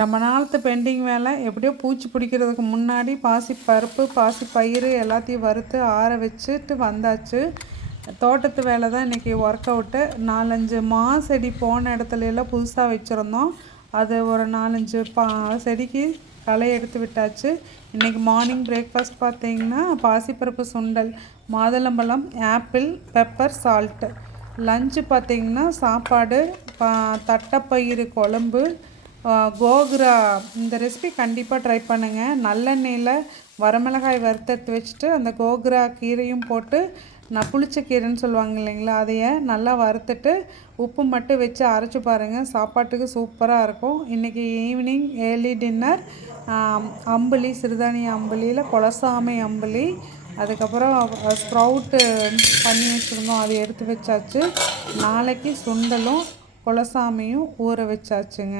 ரொம்ப நாளத்து பெண்டிங் வேலை எப்படியோ பூச்சி பிடிக்கிறதுக்கு முன்னாடி பாசிப்பருப்பு பாசிப்பயிறு எல்லாத்தையும் வறுத்து ஆற வச்சுட்டு வந்தாச்சு. தோட்டத்து வேலை தான் இன்றைக்கி ஒர்க் அவுட்டு. 4-5 செடி போன இடத்துல எல்லாம் புதுசாக வச்சுருந்தோம். அது ஒரு 4-5 செடிக்கு களை எடுத்து விட்டாச்சு. இன்றைக்கி மார்னிங் பிரேக்ஃபாஸ்ட் பார்த்திங்கன்னா பாசிப்பருப்பு சுண்டல், மாதுளம்பழம், ஆப்பிள், பெப்பர், சால்ட்டு. லஞ்சு பார்த்திங்கன்னா சாப்பாடு, தட்டைப்பயிறு குழம்பு, கோகுரா. இந்த ரெசிபி கண்டிப்பாக ட்ரை பண்ணுங்கள். நல்லெண்ணெயில் வரமிளகாய் வறுத்தெடுத்து வச்சுட்டு அந்த கோகுரா கீரையும் போட்டு புளிச்ச கீரைன்னு சொல்லுவாங்க இல்லைங்களா, அதையே நல்லா வறுத்துட்டு உப்பு மட்டும் வச்சு அரைச்சி பாருங்கள். சாப்பாட்டுக்கு சூப்பராக இருக்கும். இன்றைக்கி ஈவினிங் ஏர்லி டின்னர் அம்புலி, சிறுதானிய அம்புலியில் குலசாமை அம்புலி, அதுக்கப்புறம் ஸ்ப்ரவுட்டு பண்ணி வச்சுருந்தோம், அதை எடுத்து வச்சாச்சு. நாளைக்கு சுண்டலும் குலசாமியும் ஊற வச்சாச்சுங்க.